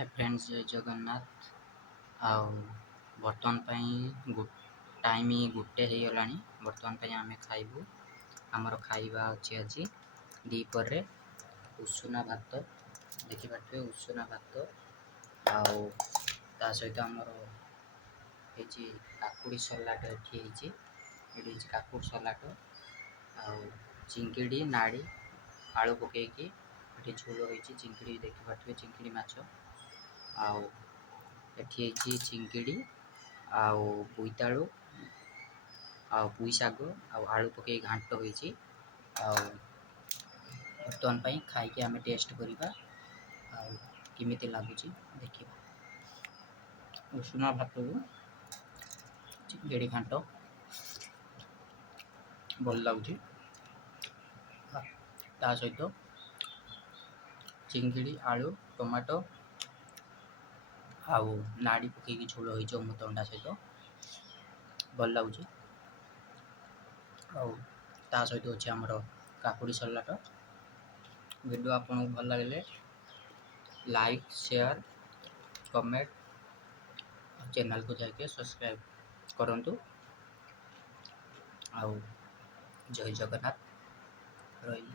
Hi friends, जय जगन्नाथ। आउ बर्तमान टाइम गोटे हो गला। बर्तमान आम खाइबू। आमर खाइबा अच्छे आज दीपर उषुना भात देखिपे। उषुना भात ता सहित आमर काकुड़ी सलाड ये काकुड़ सलाड चिंकिड़ी नाड़ी आलू पकईकी झोल होती। चिंकिड़ी देखिपे, चिंकिड़ी माछ एठी चिंकिड़ी बोईतालु पुई शाग आलू पकई घांट होती। बर्तमान खाई आम टेस्ट करवा केमिति लगुच देखा। उषुना भात को चिंकिड़ी घांट भल लगुच। ता सहित चिंकिड़ी आलू टमाटो नाड़ी पकईकी झोल हो अमृतभंडा सहित भल लगुच। ता सहित अच्छे आमर काकुड़ी सलाड। वीडियो आपको भल लगे लाइक शेयर कमेंट चैनल को जाके सब्सक्राइब करंतु। जय जगन्नाथ रही।